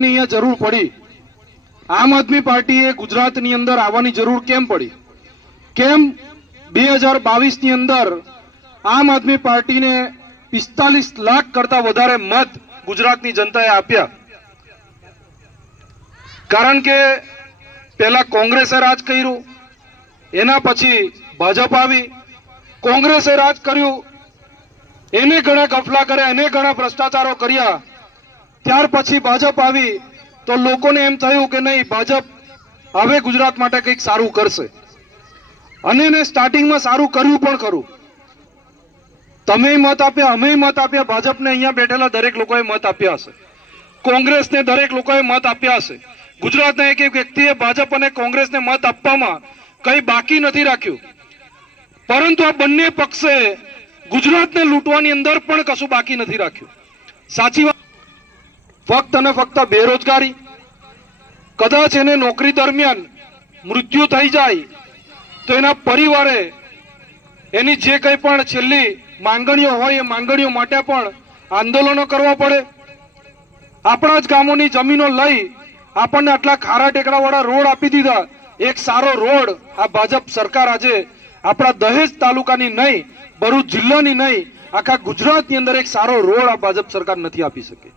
અહીંયા જરૂર પડી? આમ આદમી પાર્ટીએ ગુજરાતની અંદર આવવાની જરૂર કેમ પડી? કેમ 2022 ની અંદર આમ આદમી પાર્ટીને 45 લાખ કરતા વધારે મત ગુજરાતની જનતાએ આપ્યા? કારણ કે પહેલા કોંગ્રેસે રાજ કર્યું, એના પછી ભાજપ આવી, કોંગ્રેસે રાજ કર્યું, એને ઘણા ગફલા કર્યા, એને ઘણા ભ્રષ્ટાચારો કર્યા, ત્યાર પછી ભાજપ આવી તો લોકોને એમ થયું કે નહીં, ભાજપ હવે ગુજરાત માટે કંઈક સારું કરશે, અને એને સ્ટાર્ટિંગમાં સારું કર્યું પણ ખરું. તમે મત આપ્યા, અમે મત આપ્યા, ભાજપને અહીંયા બેઠેલા દરેક લોકોએ મત આપ્યા હશે, કોંગ્રેસને દરેક લોકોએ મત આપ્યા હશે. ગુજરાતના એક એક વ્યક્તિએ ભાજપ અને કોંગ્રેસને મત આપવામાં કંઈ બાકી નથી રાખ્યું, પરંતુ આ બંને પક્ષે ગુજરાતને લૂંટવાની અંદર પણ કશું બાકી નથી રાખ્યું. સાચી વાત. ફક્ત અને ફક્ત બેરોજગારી, કદાચ એને નોકરી દરમિયાન મૃત્યુ થઈ જાય તો એના પરિવારે એની જે કંઈ પણ છેલ્લી માંગણીઓ હોય એ માંગણીઓ માટે પણ આંદોલનો કરવા પડે. આપણા જ ગામોની જમીનો લઈ આપણને આટલા ખારા ટેકરાવાળા રોડ આપી દીધા. એક સારો રોડ આ ભાજપ સરકાર આજે આપણા દહેજ તાલુકાની નહીં, ભરૂચ જિલ્લાની નહીં, આખા ગુજરાતની અંદર એક સારો રોડ આ ભાજપ સરકાર નથી આપી શકી.